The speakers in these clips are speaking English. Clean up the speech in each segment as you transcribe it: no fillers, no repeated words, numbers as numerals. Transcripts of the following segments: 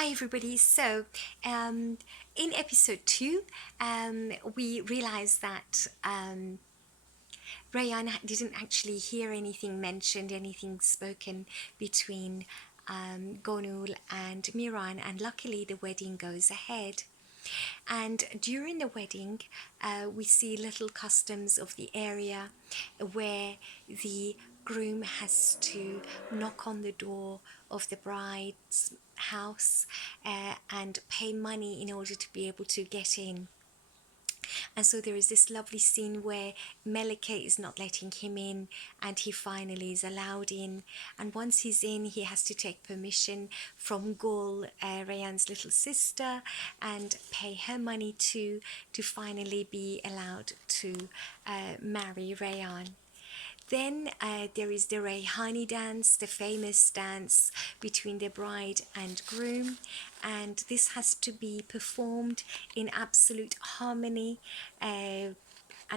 Hi everybody. In episode 2, we realized that Rayan didn't actually hear anything mentioned, anything spoken between Gonul and Miran, and luckily the wedding goes ahead. And during the wedding, we see little customs of the area where the groom has to knock on the door of the bride's house and pay money in order to be able to get in. And so there is this lovely scene where Melike is not letting him in, and he finally is allowed in. And once he's in, he has to take permission from Gul, Rayan's little sister, and pay her money too, to finally be allowed to marry Rayan. Then there is the Rayhani dance, the famous dance between the bride and groom, and this has to be performed in absolute harmony. And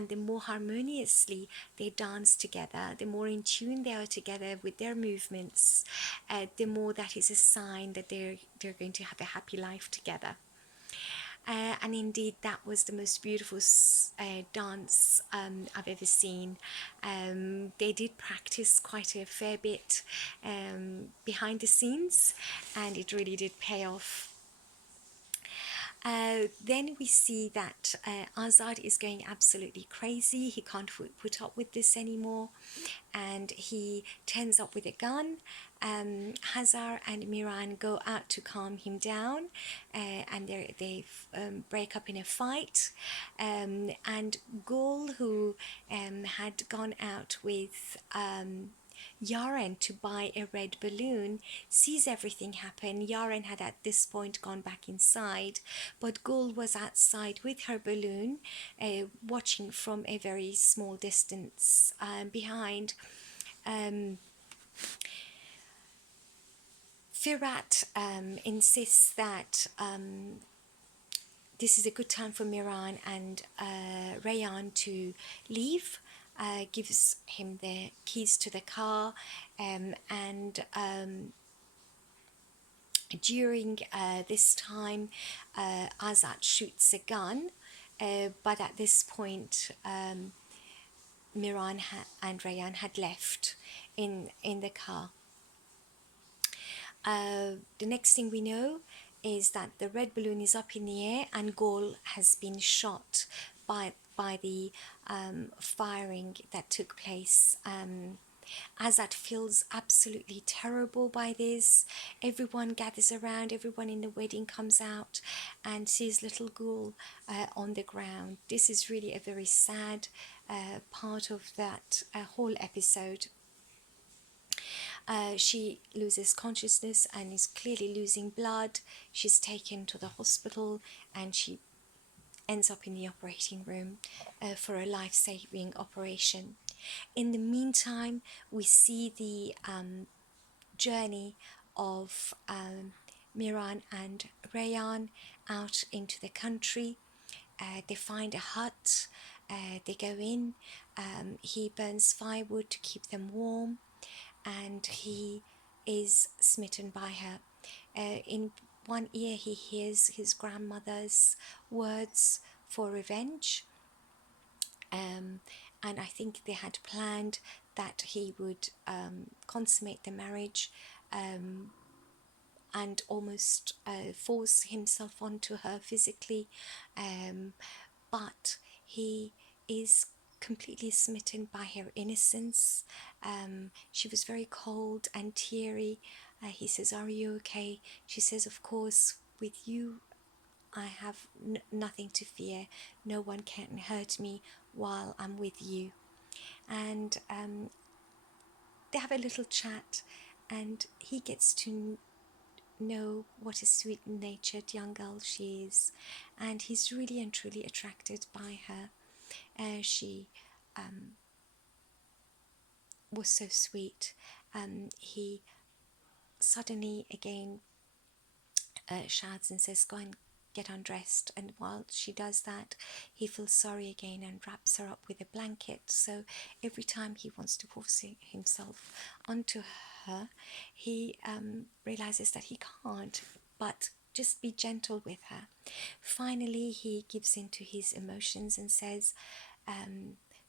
the more harmoniously they dance together, the more in tune they are together with their movements, the more that is a sign that they're going to have a happy life together. And indeed, that was the most beautiful dance I've ever seen. They did practice quite a fair bit behind the scenes, and it really did pay off. Then we see that Azad is going absolutely crazy. He can't put up with this anymore, and he turns up with a gun. Hazar and Miran go out to calm him down, and they break up in a fight. And Gul, who had gone out with Yaren to buy a red balloon, sees everything happen. Yaren had at this point gone back inside, but Gul was outside with her balloon, watching from a very small distance behind. Firat insists that this is a good time for Miran and Rayan to leave, gives him the keys to the car, and during this time, Azad shoots a gun, but at this point, Miran and Rayan had left in the car. The next thing we know is that the red balloon is up in the air and Gol has been shot by the firing that took place. Azad feels absolutely terrible by this. Everyone gathers around, everyone in the wedding comes out and sees little Gul on the ground. This is really a very sad part of that whole episode. She loses consciousness and is clearly losing blood. She's taken to the hospital and she ends up in the operating room for a life-saving operation. In the meantime, we see the journey of Miran and Rayan out into the country. They find a hut, they go in, he burns firewood to keep them warm, and he is smitten by her. In one ear he hears his grandmother's words for revenge, and I think they had planned that he would consummate the marriage and almost force himself onto her physically, but he is completely smitten by her innocence. She was very cold and teary. He says, "Are you okay?" She says, "Of course, with you I have nothing to fear. No one can hurt me while I'm with you." And they have a little chat, and he gets to know what a sweet-natured young girl she is, and he's really and truly attracted by her. She was so sweet. He suddenly again shouts and says, "Go and get undressed," and while she does that, he feels sorry again and wraps her up with a blanket. So every time he wants to force himself onto her, he realizes that he can't. but just be gentle with her. Finally, he gives in to his emotions and says,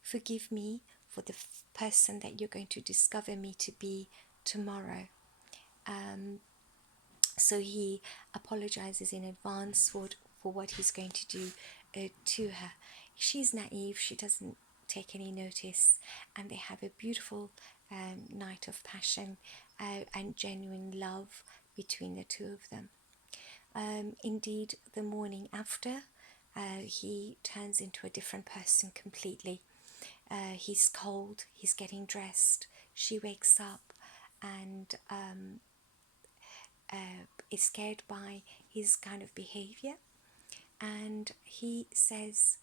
forgive me for the person that you're going to discover me to be tomorrow. So he apologizes in advance for what he's going to do to her. She's naive, she doesn't take any notice, and they have a beautiful night of passion and genuine love between the two of them. Indeed, the morning after, he turns into a different person completely. He's cold, he's getting dressed, she wakes up and is scared by his kind of behavior, and he says,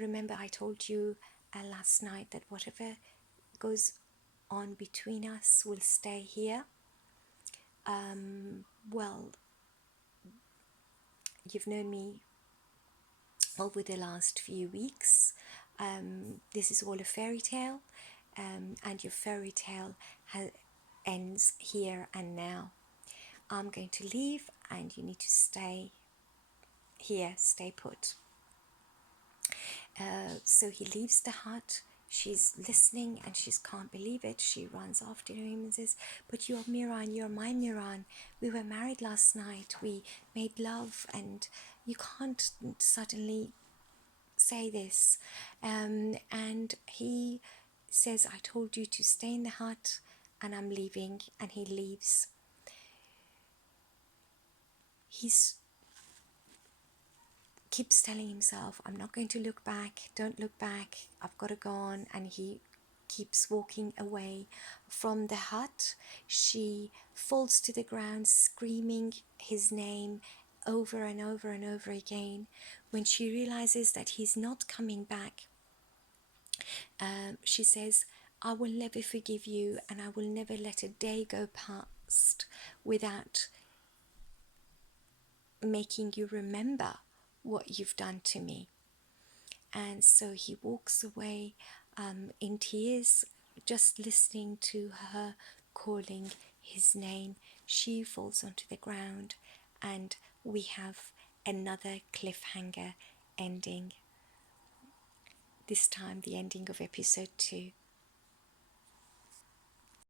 remember I told you last night that whatever goes on between us will stay here. Well, you've known me over the last few weeks. This is all a fairy tale, and your fairy tale ends here and now. I'm going to leave and you need to stay here, stay put. So he leaves the hut. She's listening and she can't believe it. She runs after him and says, but you're Miran, you're my Miran. We were married last night. We made love and you can't suddenly say this. And he says, I told you to stay in the hut and I'm leaving. And he leaves. He's keeps telling himself, I'm not going to look back, don't look back, I've got to go on, and he keeps walking away from the hut. She falls to the ground screaming his name over and over and over again. When she realizes that he's not coming back, she says, I will never forgive you and I will never let a day go past without making you remember what you've done to me. And so he walks away in tears, just listening to her calling his name. She falls onto the ground, and we have another cliffhanger ending. This time the ending of episode 2.